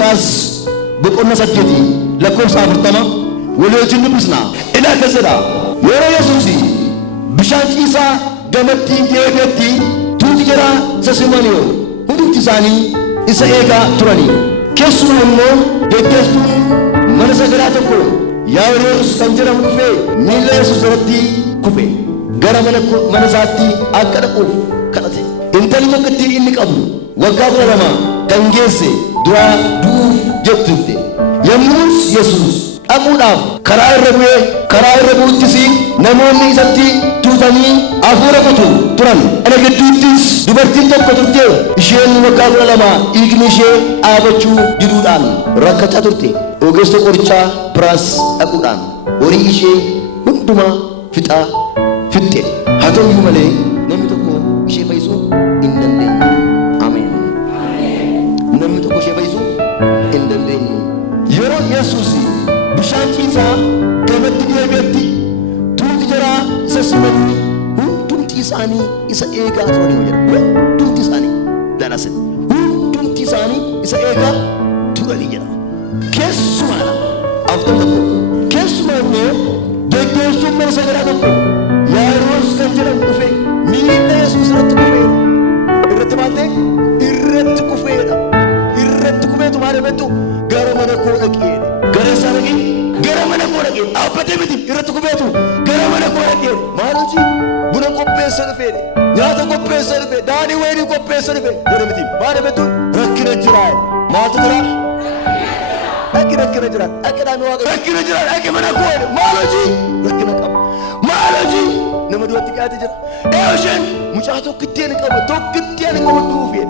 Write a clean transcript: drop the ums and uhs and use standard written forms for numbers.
Luqaas boqonnaa 8 lakkoofsa 40 waliin dubbisna. Ila keessadha yeroo Yesuus bishaan ciisaa gamatti deebi'etti tuuti jara sasimaniyo hundi isaanii isa eegaa turani. Keessumaa immoo deeggartuun mana sagadaa tokko Yaa'iroos kan jedhamu dhufee miila Yesuus irratti kufe gara mana isaatti akka dhaquuf kadhate. Intalli tokkittii inni qabu waggaa 12 kan geesse dura du'uuf jettutte. Yommus Yesuus dhaquudhaaf karaa irra bu'uttis namoonni isatti tuutanii hafuura kutu turan. Kana gidduuttis dubartiin tokko turte. Isheen waggaa 12 dhiigni ishee dhaabachuu diduudhaan rakkachaa turte. Ogeessa qorichaa biraas dhaquudhaan horii ishee hundumaa fixxe. Haa ta'u malee namni tokko ishee fayyisuu hin dandeenye. Ameen. Namni tokko ishee fayyisuu hin dandeenye. Yeroo Yesuus bishaan ciisaa gamatti deebi'etti tuuti jara isa simanii hundumti isaanii isa eegaa turanii jedha. Hundumti isaanii dalasan. Hundumti isaanii isa eegaa turanii jedha. Keessumaadha aftan tokko keessumaa immoo deeggartuun mana sagadaa tokko Yaa'iroos kan jedhamu dhufe miila Yesuus irratti kufeedha. Irratti kufeetu maal jettu gara mana koo dhaqee gara isaa dhaqee gara mana koo dhaqee dhaabbatee miti irratti kufeetu gara mana koo dhaqee maal hojii buna qopheessa dhufee nyaata qopheessa dhufee daadhii wayinii qopheessa dhufee jedhe miti maal jettu rakkina jira maaltu jira. Rakkina jira. Akidaan waaqa rakkina jira. Akka mana koo maal hojii rakkina qaba. Maal hojii nama duratti dhiyaate jira. Isheen mucaa tokkittiin qaba duufee